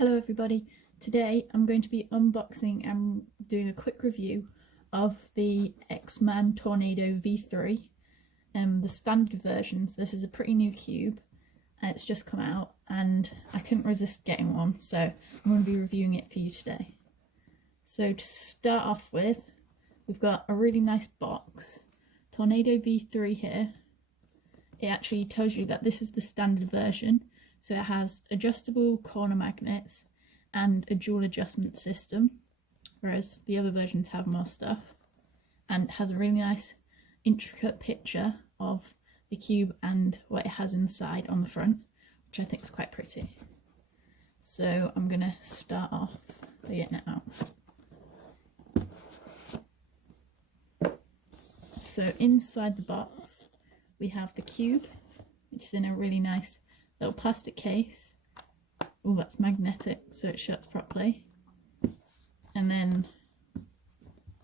Hello everybody, today I'm going to be unboxing and doing a quick review of the X-Man Tornado V3, the standard versions. This is a pretty new cube and it's just come out and I couldn't resist getting one, so I'm going to be reviewing it for you today. So to start off with, we've got a really nice box, Tornado V3 here. It actually tells you that this is the standard version. So it has adjustable corner magnets and a dual adjustment system, whereas the other versions have more stuff. And it has a really nice intricate picture of the cube and what it has inside on the front, which I think is quite pretty. So I'm going to start off by getting it out. So inside the box we have the cube, which is in a really nice little plastic case. Oh, that's magnetic, so it shuts properly. And then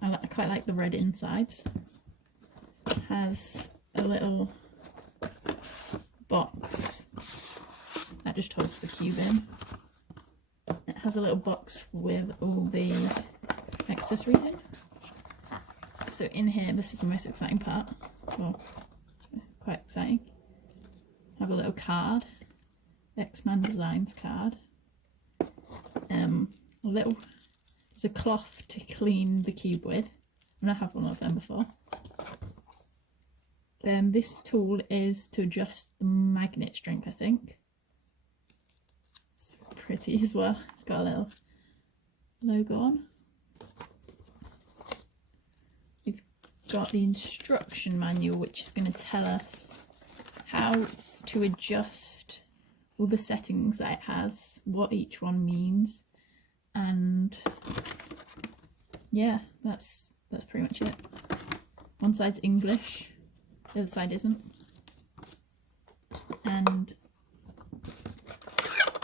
I quite like the red insides. It has a little box that just holds the cube in. It has a little box with all the accessories in. So in here, this is the most exciting part. Well, it's quite exciting. I have a little card. X-Man Designs card. There's a cloth to clean the cube with, and I have one of them before. This tool is to adjust the magnet strength, I think. It's pretty as well. It's got a little logo on. We've got the instruction manual, which is going to tell us how to adjust all the settings that it has, what each one means, and yeah, that's pretty much it. One side's English, the other side isn't, and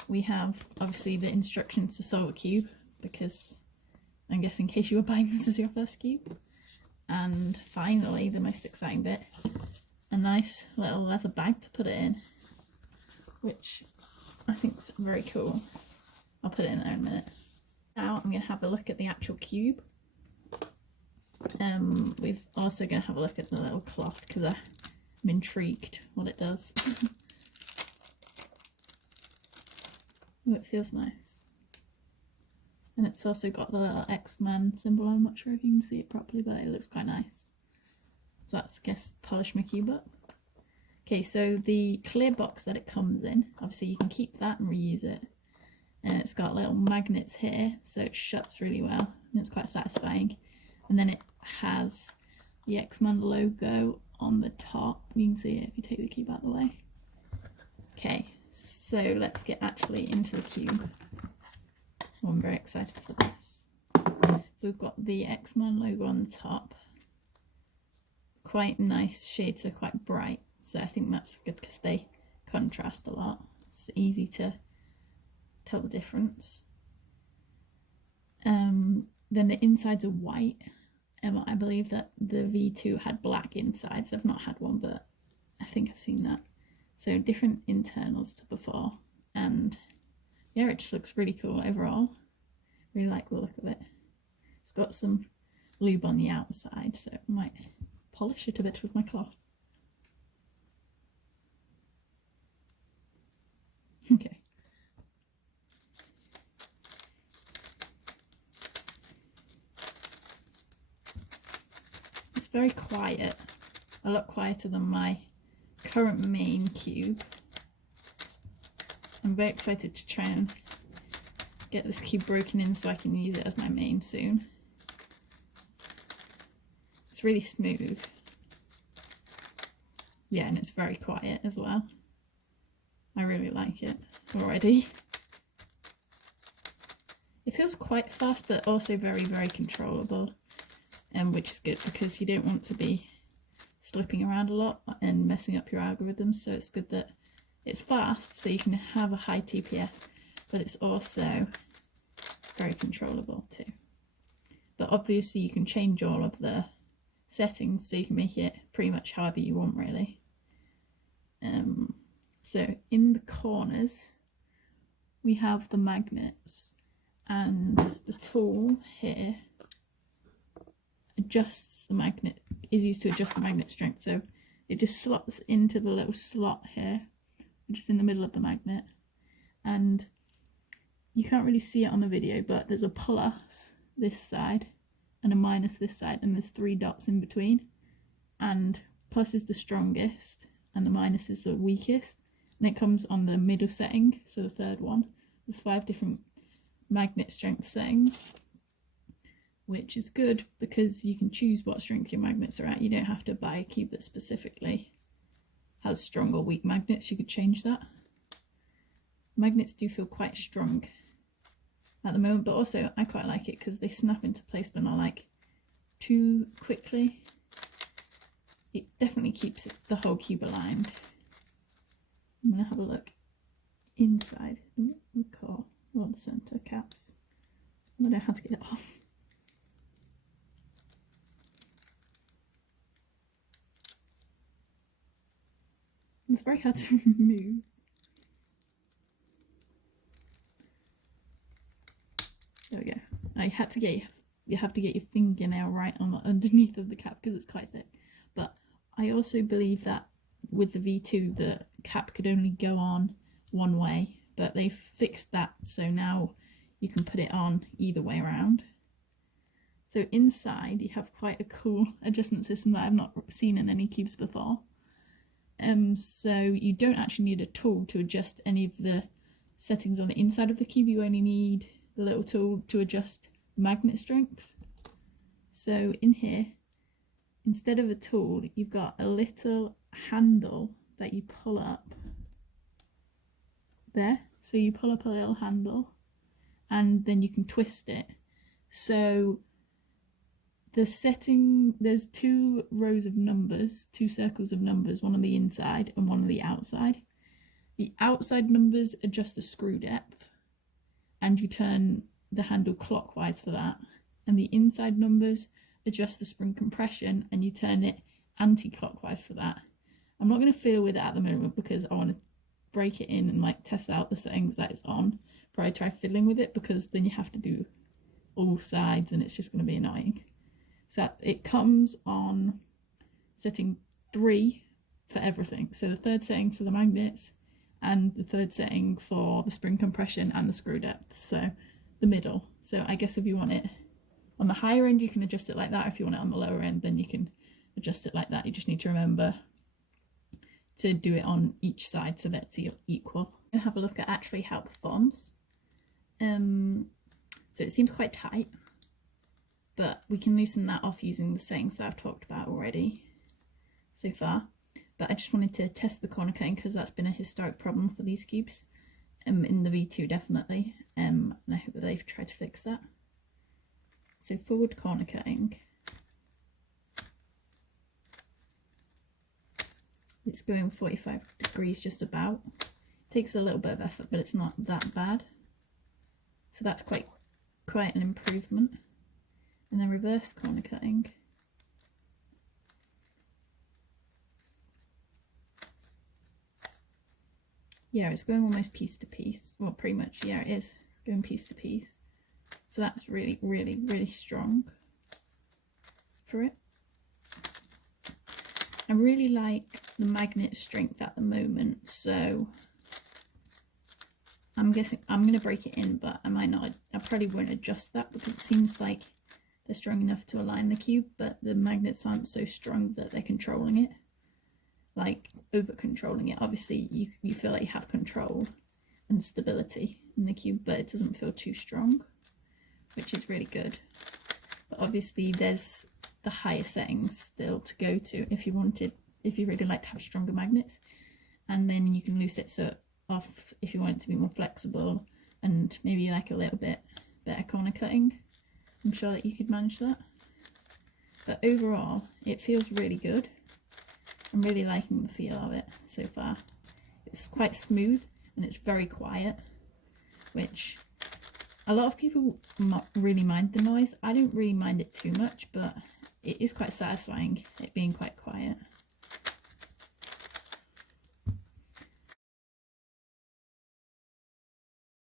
we have obviously the instructions to solve a cube, because I guess in case you were buying this as your first cube. And finally, the most exciting bit, a nice little leather bag to put it in, which I think is very cool. I'll put it in there in a minute. Now I'm going to have a look at the actual cube. We've also going to have a look at the little cloth because I'm intrigued what it does. Oh, it feels nice. And it's also got the little X-Man symbol. I'm not sure if you can see it properly, but it looks quite nice. So that's, I guess, polish my cube up. Okay, so the clear box that it comes in, obviously you can keep that and reuse it. And it's got little magnets here, so it shuts really well, and it's quite satisfying. And then it has the X-Man logo on the top. You can see it if you take the cube out of the way. Okay, so let's get actually into the cube. Oh, I'm very excited for this. So we've got the X-Man logo on the top. Quite nice shades, they're quite bright. So I think that's good because they contrast a lot. It's easy to tell the difference. Then the insides are white. I believe that the V2 had black insides. I've not had one, but I think I've seen that. So different internals to before. And yeah, it just looks really cool overall. Really like the look of it. It's got some lube on the outside, so I might polish it a bit with my cloth. Okay. It's very quiet, a lot quieter than my current main cube. I'm very excited to try and get this cube broken in so I can use it as my main soon. It's really smooth. Yeah, and it's very quiet as well. I really like it already. It feels quite fast, but also very, very controllable, which is good because you don't want to be slipping around a lot and messing up your algorithms. So it's good that it's fast, so you can have a high TPS, but it's also very controllable too. But obviously you can change all of the settings, so you can make it pretty much however you want, really. So in the corners we have the magnets, and the tool here adjusts the magnet, is used to adjust the magnet strength. So it just slots into the little slot here, which is in the middle of the magnet, and you can't really see it on the video, but there's a plus this side and a minus this side, and there's 3 dots in between, and plus is the strongest and the minus is the weakest, and it comes on the middle setting, so the third one. There's 5 different magnet strength settings, which is good because you can choose what strength your magnets are at. You don't have to buy a cube that specifically has strong or weak magnets. You could change that. Magnets do feel quite strong at the moment, but also I quite like it because they snap into place but not like too quickly. It definitely keeps the whole cube aligned. I'm gonna have a look inside the core, or the center caps. I don't know how to get it off. It's very hard to remove. There we go. I had to get, you have to get your fingernail right on the underneath of the cap because it's quite thick. But I also believe that with the V2 the cap could only go on one way, but they fixed that, so now you can put it on either way around. So inside you have quite a cool adjustment system that I've not seen in any cubes before. So you don't actually need a tool to adjust any of the settings on the inside of the cube. You only need the little tool to adjust the magnet strength. So in here, instead of a tool, you've got a little handle that you pull up there. So you pull up a little handle and then you can twist it. So the setting, there's 2 rows of numbers, 2 circles of numbers, one on the inside and one on the outside. The outside numbers adjust the screw depth, and you turn the handle clockwise for that. And the inside numbers adjust the spring compression, and you turn it anti-clockwise for that. I'm not going to fiddle with it at the moment because I want to break it in and like test out the settings that it's on before I try fiddling with it, because then you have to do all sides and it's just going to be annoying. So it comes on setting 3 for everything. So the 3rd setting for the magnets and the 3rd setting for the spring compression and the screw depth. So the middle. So I guess if you want it on the higher end, you can adjust it like that. If you want it on the lower end, then you can adjust it like that. You just need to remember to do it on each side so that it's equal. I'm gonna have a look at actually how it performs. So it seems quite tight, but we can loosen that off using the settings that I've talked about already so far. But I just wanted to test the corner cutting because that's been a historic problem for these cubes, in the V2 definitely, and I hope that they've tried to fix that. So forward corner cutting, it's going 45 degrees just about. It takes a little bit of effort, but it's not that bad. So that's quite an improvement. And then reverse corner cutting. Yeah, it's going almost piece to piece. Well, pretty much, yeah, it is. It's going piece to piece. So that's really, really, really strong for it. I really like the magnet strength at the moment, so I'm guessing I'm going to break it in, but I might not. I probably won't adjust that because it seems like they're strong enough to align the cube, but the magnets aren't so strong that they're controlling it, like over controlling it. Obviously you feel like you have control and stability in the cube, but it doesn't feel too strong, which is really good. But obviously there's the higher settings still to go to if you really like to have stronger magnets, and then you can loosen it so off if you want it to be more flexible and maybe like a little bit better corner cutting. I'm sure that you could manage that. But overall, it feels really good. I'm really liking the feel of it so far. It's quite smooth and it's very quiet, which a lot of people really mind the noise. I don't really mind it too much, but it is quite satisfying, it being quite quiet.